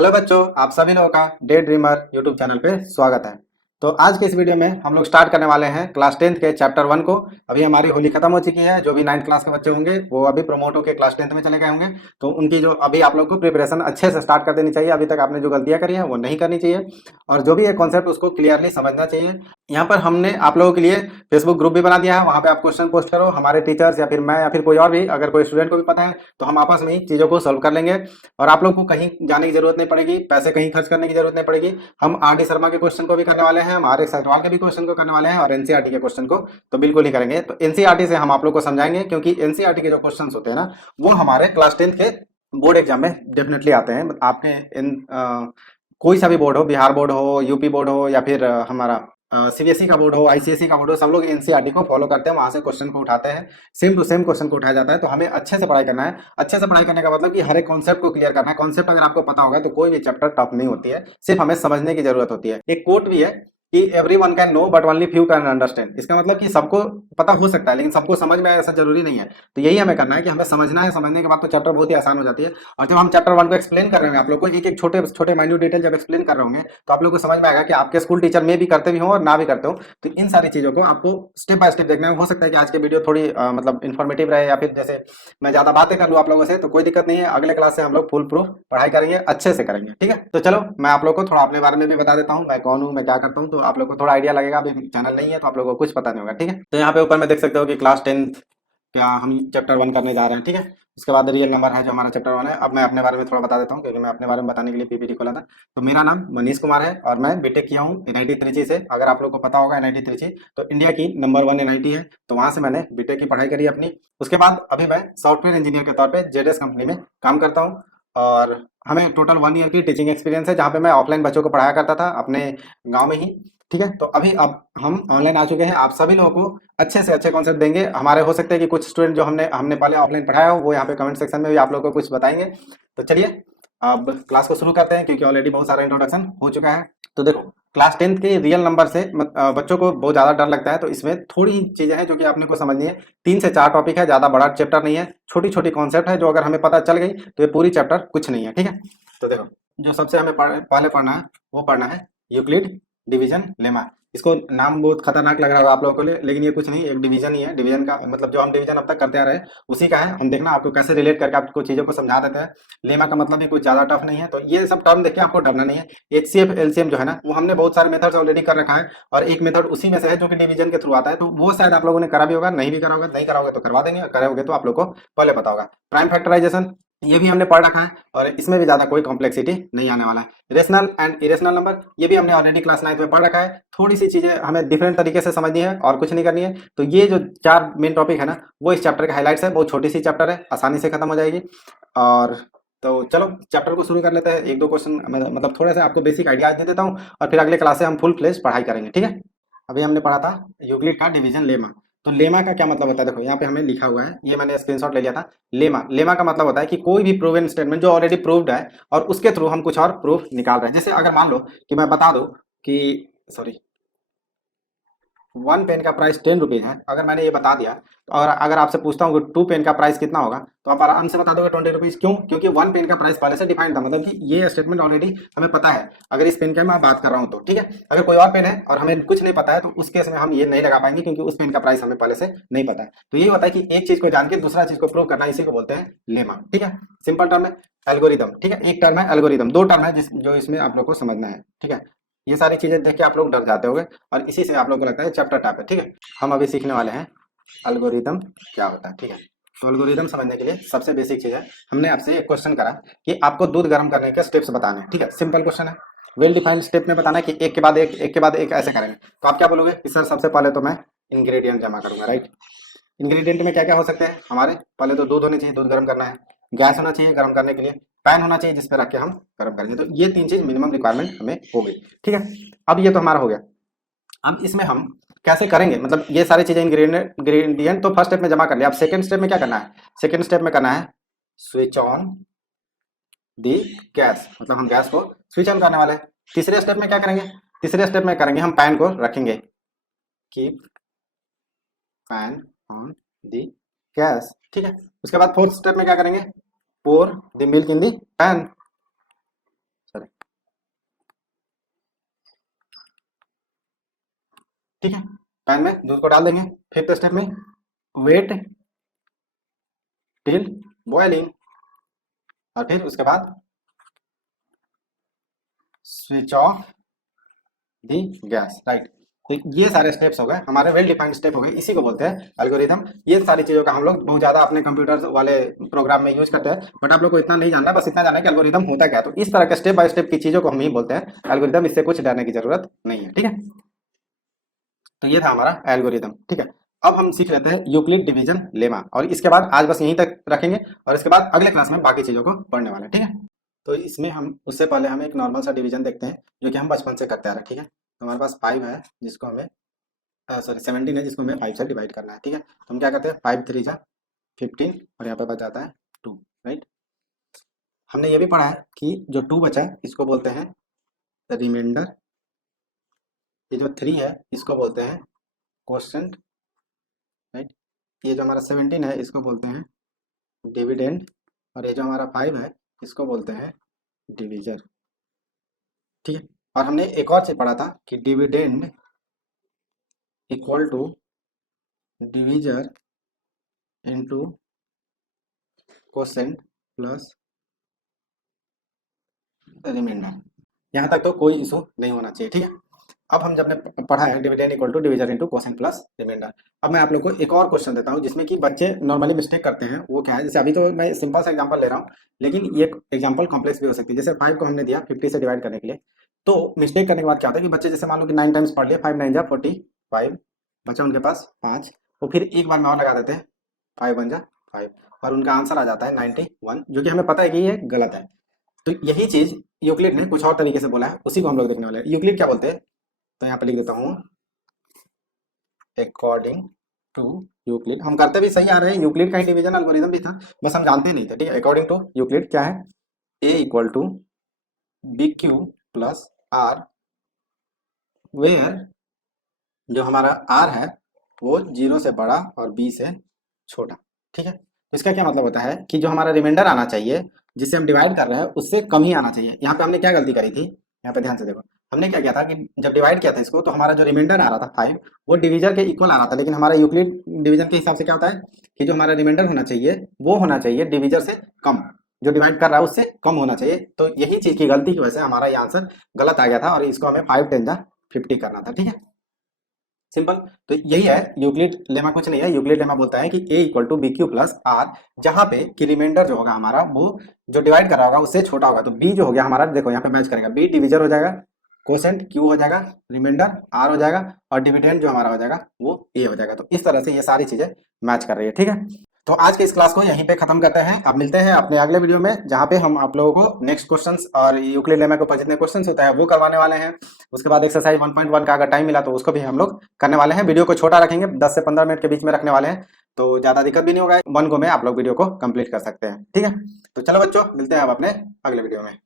Hello बच्चों, आप सभी लोगों का डे ड्रीमर यूट्यूब चैनल पे स्वागत है। तो आज के इस वीडियो में हम लोग स्टार्ट करने वाले हैं क्लास 10th के चैप्टर 1 को। अभी हमारी होली खत्म हो चुकी है। जो भी 9th क्लास के बच्चे होंगे वो अभी प्रमोट होकर क्लास 10th में चले गए होंगे। तो उनकी जो अभी आप लोग को प्रिपरेशन अच्छे से स्टार्ट कर देनी चाहिए। अभी तक आपने जो गलतियां करी हैं वो नहीं करनी चाहिए, और जो भी है कॉन्सेप्ट उसको क्लियरली समझना चाहिए। यहाँ पर हमने आप लोगों के लिए फेसबुक ग्रुप भी बना दिया है। वहाँ पे आप क्वेश्चन पोस्ट करो, हमारे टीचर्स या फिर मैं या फिर कोई और भी, अगर कोई स्टूडेंट को भी पता है तो हम आपस में ही चीज़ों को सॉल्व कर लेंगे। और आप लोग को कहीं जाने की जरूरत नहीं पड़ेगी, पैसे कहीं खर्च करने की जरूरत नहीं पड़ेगी। हम आर डी शर्मा के क्वेश्चन को भी करने वाले हैं, हम आर एस अग्रवाल के भी क्वेश्चन को करने वाले हैं, और एनसीईआरटी के क्वेश्चन को तो बिल्कुल ही करेंगे। तो एनसीईआरटी से हम आप लोग को समझाएंगे, क्योंकि एनसीईआरटी के जो क्वेश्चन होते हैं ना, वो हमारे क्लास 10th के बोर्ड एग्जाम में डेफिनेटली आते हैं। आपने कोई सा भी बोर्ड हो, बिहार बोर्ड हो, यूपी बोर्ड हो, या फिर हमारा सीबीएसई का बोर्ड हो, आईसीएसई का बोर्ड हो, सब लोग एनसीईआरटी को फॉलो करते हैं, वहां से क्वेश्चन को उठाते हैं। सेम टू सेम क्वेश्चन को उठाया जाता है। तो हमें अच्छे से पढ़ाई करना है। अच्छे से पढ़ाई करने का मतलब कि हर एक कॉन्सेप्ट को क्लियर करना है। कॉन्सेप्ट अगर आपको पता होगा तो कोई भी चैप्टर टफ नहीं होती है, सिर्फ हमें समझने की जरूरत होती है। एक कोट भी है कि everyone can know but only few can understand. इसका मतलब कि सबको पता हो सकता है लेकिन सबको समझ में आए ऐसा जरूरी नहीं है। तो यही हमें करना है कि हमें समझना है, समझने के बाद तो चैप्टर बहुत ही आसान हो जाती है। और जब हम चैप्टर 1 को एक्सप्लेन कर रहे होंगे आप लोग को, एक एक छोटे छोटे माइन्यूट डिटेल जब एक्सप्लेन कर रहे होंगे, तो आप लोग को समझ में आएगा कि आपके स्कूल टीचर में भी करते भी हो और ना भी करते हो। तो इन सारी चीजों को आपको स्टेप बाय स्टेप देखना है। हो सकता है कि आज की वीडियो थोड़ी मतलब इन्फॉर्मेटिव रहे, या फिर जैसे मैं ज्यादा बातें कर लूँ आप लोगों से, तो कोई दिक्कत नहीं है। अगले क्लास से हम लोग फुल प्रूफ पढ़ाई करेंगे, अच्छे से करेंगे, ठीक है। तो चलो मैं आप लोग को थोड़ा अपने बारे में भी बता देता हूँ, मैं कौन हूँ, मैं क्या करता हूँ, तो आप लोग को थोड़ा आइडिया लगेगा। अभी चैनल नहीं है तो आप लोगों को कुछ पता नहीं होगा, ठीक है। तो यहाँ पे ऊपर में देख सकते हो कि क्लास 10th क्या हम चैप्टर 1 करने जा रहे हैं, ठीक है। उसके बाद रियल नंबर है जो हमारा चैप्टर 1 है। अब मैं अपने बारे में थोड़ा बता देता हूँ, क्योंकि मैं अपने बारे में बताने के लिए पीपीटी खोला था। तो मेरा नाम मनीष कुमार है और मैं बीटेक किया हूँ एनआईटी त्रिची से। अगर आप लोग को पता होगा एनआईटी त्रिची तो इंडिया की नंबर 1 एनआईटी है। तो वहाँ से मैंने बीटेक की पढ़ाई करी अपनी। उसके बाद अभी मैं सॉफ्टवेयर इंजीनियर के तौर पर जेडएस कंपनी में काम करता हूँ। और हमें टोटल 1 ईयर की टीचिंग एक्सपीरियंस है, जहाँ पे मैं ऑफलाइन बच्चों को पढ़ाया करता था अपने गाँव में ही, ठीक है। तो अभी अब हम ऑनलाइन आ चुके हैं। आप सभी लोगों को अच्छे से अच्छे कॉन्सेप्ट देंगे हमारे। हो सकते हैं कि कुछ स्टूडेंट जो हमने हमने पहले ऑफलाइन पढ़ाया हो वो यहाँ पे कमेंट सेक्शन में भी आप लोगों को कुछ बताएंगे। तो चलिए अब क्लास को शुरू करते हैं, क्योंकि ऑलरेडी बहुत सारा इंट्रोडक्शन हो चुका है। तो देखो, क्लास 10th के रियल नंबर से बच्चों को बहुत ज़्यादा डर लगता है। तो इसमें थोड़ी ही चीज़ें हैं जो कि आपने को समझनी है। 3 से 4 टॉपिक है, ज़्यादा बड़ा चैप्टर नहीं है, छोटी छोटी कॉन्सेप्ट है जो अगर हमें पता चल गई तो ये पूरी चैप्टर कुछ नहीं है, ठीक है। तो देखो, जो सबसे हमें पहले पढ़ना है वो पढ़ना है यूक्लिड डिवीजन लेमा। इसको नाम बहुत खतरनाक लग रहा होगा आप लोगों को, लेकिन ये कुछ नहीं, एक डिवीजन ही है। डिवीजन का मतलब जो हम डिवीजन अब तक करते आ रहे हैं उसी का है। हम देखना आपको कैसे रिलेट करके आपको चीजों को समझा देते हैं। लेमा का मतलब भी कुछ ज्यादा टफ नहीं है। तो ये सब टर्म देख के आपको डरना नहीं है। एचसीएफ एलसीएम जो है ना, वो हमने बहुत सारे मेथड्स ऑलरेडी कर रखा है, और एक मेथड उसी में से है जो कि डिवीजन के थ्रू आता है। तो वो शायद आप लोगों ने करा भी होगा, नहीं भी करा होगा, नहीं करा होगा तो करवा देंगे, करे होगे तो आप लोग को पहले पता होगा। प्राइम फैक्टराइजेशन ये भी हमने पढ़ रखा है, और इसमें भी ज्यादा कोई कॉम्प्लेक्सिटी नहीं आने वाला है। रेशनल एंड इरेशनल नंबर ये भी हमने ऑलरेडी क्लास 9th में पढ़ रखा है। थोड़ी सी चीजें हमें डिफरेंट तरीके से समझनी है और कुछ नहीं करनी है। तो ये जो 4 मेन टॉपिक है ना, वो इस चैप्टर के हाईलाइट्स है। बहुत छोटी सी चैप्टर है, आसानी से खत्म हो जाएगी। और तो चलो चैप्टर को शुरू कर लेते हैं। एक दो क्वेश्चन मतलब थोड़ा सा आपको बेसिक आइडिया दे देता हूँ, और फिर अगले क्लास से हम फुल फ्लेज पढ़ाई करेंगे, ठीक है। अभी हमने पढ़ा था यूक्लिड का डिवीजन लेमा। तो लेमा का क्या मतलब होता है, देखो यहाँ पे हमें लिखा हुआ है, ये मैंने स्क्रीनशॉट ले लिया था। लेमा लेमा का मतलब होता है कि कोई भी प्रूवन स्टेटमेंट जो ऑलरेडी प्रूव्ड है और उसके थ्रू हम कुछ और प्रूफ निकाल रहे हैं। जैसे अगर मान लो कि मैं बता दूं कि सॉरी 1 पेन का प्राइस 10 रुपीज है, अगर मैंने ये बता दिया, तो अगर आपसे पूछता हूँ कि 2 पेन का प्राइस कितना होगा, तो आप आराम से बता दोगे 20 रुपीज। क्यों? क्योंकि 1 पेन का प्राइस पहले से डिफाइंड था, मतलब कि ये स्टेटमेंट ऑलरेडी हमें पता है। अगर इस पेन की मैं बात कर रहा हूँ तो ठीक है। अगर कोई और पेन है और हमें कुछ नहीं पता है, तो उस केस में हम ये नहीं लगा पाएंगे, क्योंकि उस पेन का प्राइस हमें पहले से नहीं पता है। तो यही होता है कि एक चीज को जान के दूसरा चीज को प्रूव करना, इसी को बोलते हैं लेमा, ठीक है। सिंपल टर्म है एल्गोरिदम, ठीक है। एक टर्म है एल्गोरिदम, दो टर्म है जो इसमें आप लोग को समझना है, ठीक है। ये सारी चीजें देख के आप लोग डर जाते होंगे, और इसी से आप लोग को लगता है चैप्टर टफ है, ठीक है। हम अभी सीखने वाले हैं एल्गोरिदम क्या होता है, ठीक है। तो एल्गोरिदम समझने के लिए सबसे बेसिक चीज है, हमने आपसे एक क्वेश्चन करा कि आपको दूध गर्म करने के स्टेप्स बताने हैं, ठीक है। सिंपल क्वेश्चन है, वेल डिफाइंड स्टेप में बताना है कि एक के बाद एक ऐसे करेंगे। तो आप क्या बोलोगे कि सर सबसे पहले तो मैं इंग्रेडिएंट जमा करूंगा, राइट। इंग्रेडिएंट में क्या क्या हो सकते हैं हमारे, पहले तो दूध होने चाहिए, दूध गर्म करना है। गैस होना चाहिए गर्म करने के लिए। पैन होना चाहिए जिस पर रख के हम गर्म करेंगे। तो ये 3 चीज मिनिमम रिक्वायरमेंट हमें हो गई, ठीक है। अब ये तो हमारा हो गया। अब इसमें हम कैसे करेंगे, मतलब ये सारी चीजें इंग्रेडिएंट तो फर्स्ट स्टेप में जमा कर लिया। अब सेकंड स्टेप में क्या करना है, सेकंड स्टेप में करना है स्विच ऑन दी गैस, मतलब हम गैस को स्विच ऑन करने वाले हैं। तीसरे स्टेप में क्या करेंगे, तीसरे स्टेप में करेंगे हम पैन को रखेंगे, keep pan on the gas, ठीक है। उसके बाद फोर्थ स्टेप में क्या करेंगे, pour the milk in the pan, ठीक है। पैन में दूध को डाल देंगे। फिफ्थ स्टेप में वेट टिल बॉइलिंग, और फिर उसके बाद switch off the gas, right. तो ये सारे स्टेप्स हो गए हमारे, वेल डिफाइंड स्टेप हो गए, इसी को बोलते हैं एल्गोरिदम। ये सारी चीजों का हम लोग बहुत ज्यादा अपने कंप्यूटर वाले प्रोग्राम में यूज करते हैं, बट आप लोग को इतना नहीं जानना, बस इतना जानना है कि एल्गोरिदम होता क्या है। तो इस तरह के स्टेप बाय स्टेप की चीजों को हम ही बोलते हैं एल्गोरिदम, इससे कुछ डरने की जरूरत नहीं है, ठीक है। तो ये था हमारा एल्गोरिदम, ठीक है। अब हम सीख लेते हैं यूक्लिड डिवीजन लेमा, और इसके बाद आज बस यहीं तक रखेंगे, और इसके बाद अगले क्लास में बाकी चीजों को पढ़ने वाले हैं, ठीक है। तो इसमें हम उससे पहले हम एक नॉर्मल सा डिवीजन देखते हैं जो कि हम बचपन से करते आ रहे हैं, ठीक है। तो हमारे पास 5 है जिसको हमें सॉरी 17 है जिसको हमें 5 से डिवाइड करना है, ठीक है। तो हम क्या करते हैं, 5 3 जा 15 और यहाँ पे बच जाता है 2, राइट। हमने ये भी पढ़ा है कि जो 2 बचा है इसको बोलते हैं रिमाइंडर, ये जो 3 है इसको बोलते हैं क्वोशिएंट, राइट। ये जो हमारा 17 है इसको बोलते हैं डिविडेंड, और ये जो हमारा 5 है इसको बोलते हैं डिवीजर, ठीक है। और हमने एक और चीज पढ़ा था कि dividend equal to divisor into quotient plus remainder. यहाँ तक तो कोई इशू नहीं होना चाहिए, ठीक है। अब हम जब ने पढ़ा है dividend equal to divisor into quotient plus remainder, अब मैं आप लोग को एक और क्वेश्चन देता हूँ जिसमें कि बच्चे नॉर्मली मिस्टेक करते हैं। वो क्या है, जैसे अभी तो मैं सिंपल सा एग्जांपल ले रहा हूँ, लेकिन ये एग्जांपल कॉम्प्लेक्स भी हो सकती है। जैसे 5 को हमने दिया 50 से डिवाइड करने के लिए, तो मिस्टेक करने के बाद क्या होता है कि बच्चे जैसे मान लो कि 9 टाइम्स पढ़ लिया, 5 9 जा 45 बचा उनके पास 5, तो फिर एक बार में और लगा देते हैं 5 1 जा 5, और उनका आंसर आ जाता है 91, जो कि हमें पता है कि ये गलत है। तो यही चीज यूक्लिड ने कुछ और तरीके से बोला है, उसी को हम लोग देखने वाले हैं। यूक्लिड क्या बोलते हैं, तो यहाँ पे लिख देता हूँ अकॉर्डिंग टू यूक्लिड। हम करते भी सही आ रहे हैं, यूक्लिड का ही डिवीजन एल्गोरिदम भी था, बस हम जानते नहीं थे, ठीक है। अकॉर्डिंग टू यूक्लिड क्या है, a equal to B Q plus r, where जो हमारा आर है वो 0 से बड़ा और बी से छोटा, ठीक है। तो इसका क्या मतलब होता है कि जो हमारा रिमाइंडर आना चाहिए जिससे हम डिवाइड कर रहे हैं उससे कम ही आना चाहिए। यहाँ पे हमने क्या गलती करी थी, यहाँ पे ध्यान से देखो, हमने क्या किया था कि जब डिवाइड किया था इसको तो हमारा जो रिमाइंडर आ रहा था 5 वो डिवीजर के इक्वल आ रहा था, लेकिन हमारा यूक्लिड डिवीजन के हिसाब से क्या होता है कि जो हमारा रिमाइंडर होना चाहिए वो होना चाहिए डिवीजर से कम, जो डिवाइड कर रहा है उससे कम होना चाहिए। तो यही चीज की गलती की वजह से हमारा ये आंसर गलत आ गया था, और इसको हमें 5 10 जा 50 करना था, ठीक है। सिंपल। तो यही है यूक्लिड लेमा, कुछ नहीं है। यूक्लिड लेमा बोलता है कि a equal to B Q plus R, जहां पे कि रिमाइंडर जो होगा हमारा वो जो डिवाइड कर रहा होगा उससे छोटा होगा। तो b जो हो गया हमारा, देखो यहाँ पे मैच करेगा, b डिवीजर हो जाएगा, क्वोशिएंट q हो जाएगा, रिमाइंडर r हो जाएगा, और डिविडेंड जो हमारा हो जाएगा वो a हो जाएगा। तो इस तरह से ये सारी चीजें मैच कर रही है, ठीक है। तो आज के इस क्लास को यहीं पे खत्म करते हैं। अब मिलते हैं अपने अगले वीडियो में, जहाँ पे हम आप लोगों को नेक्स्ट क्वेश्चंस और यूक्लिड लेमा के ऊपर जितने क्वेश्चंस होता है वो करवाने वाले हैं। उसके बाद एक्सरसाइज 1.1 का अगर टाइम मिला तो उसको भी हम लोग करने वाले हैं। वीडियो को छोटा रखेंगे, 10 से 15 मिनट के बीच में रखने वाले हैं, तो ज्यादा दिक्कत भी नहीं होगा, 1 गो में आप लोग वीडियो को कंप्लीट कर सकते हैं, ठीक है। तो चलो बच्चों, मिलते हैं अब अपने अगले वीडियो में।